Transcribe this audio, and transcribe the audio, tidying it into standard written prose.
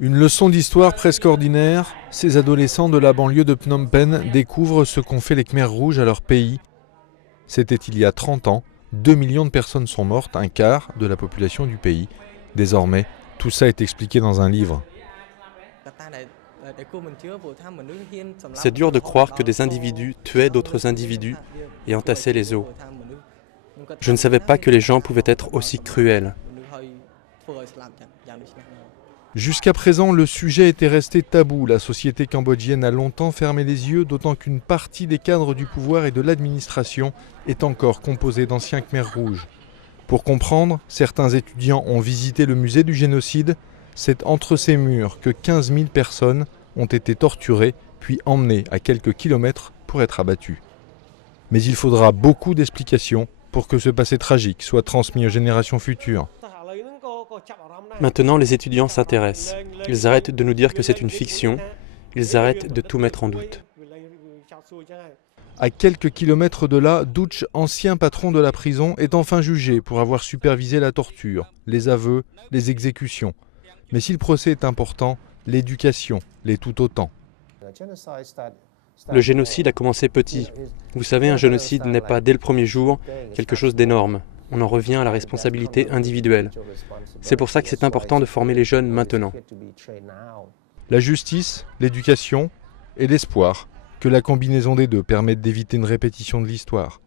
Une leçon d'histoire presque ordinaire, ces adolescents de la banlieue de Phnom Penh découvrent ce qu'ont fait les Khmers rouges à leur pays. C'était il y a 30 ans, 2 millions de personnes sont mortes, un quart de la population du pays. Désormais, tout ça est expliqué dans un livre. C'est dur de croire que des individus tuaient d'autres individus et entassaient les os. Je ne savais pas que les gens pouvaient être aussi cruels. Jusqu'à présent, le sujet était resté tabou. La société cambodgienne a longtemps fermé les yeux, d'autant qu'une partie des cadres du pouvoir et de l'administration est encore composée d'anciens Khmers rouges. Pour comprendre, certains étudiants ont visité le musée du génocide. C'est entre ces murs que 15 000 personnes ont été torturées, puis emmenées à quelques kilomètres pour être abattues. Mais il faudra beaucoup d'explications pour que ce passé tragique soit transmis aux générations futures. Maintenant, les étudiants s'intéressent. Ils arrêtent de nous dire que c'est une fiction. Ils arrêtent de tout mettre en doute. À quelques kilomètres de là, Duch, ancien patron de la prison, est enfin jugé pour avoir supervisé la torture, les aveux, les exécutions. Mais si le procès est important, l'éducation l'est tout autant. Le génocide a commencé petit. Vous savez, un génocide n'est pas dès le premier jour quelque chose d'énorme. On en revient à la responsabilité individuelle. C'est pour ça que c'est important de former les jeunes maintenant. La justice, l'éducation et l'espoir que la combinaison des deux permette d'éviter une répétition de l'histoire.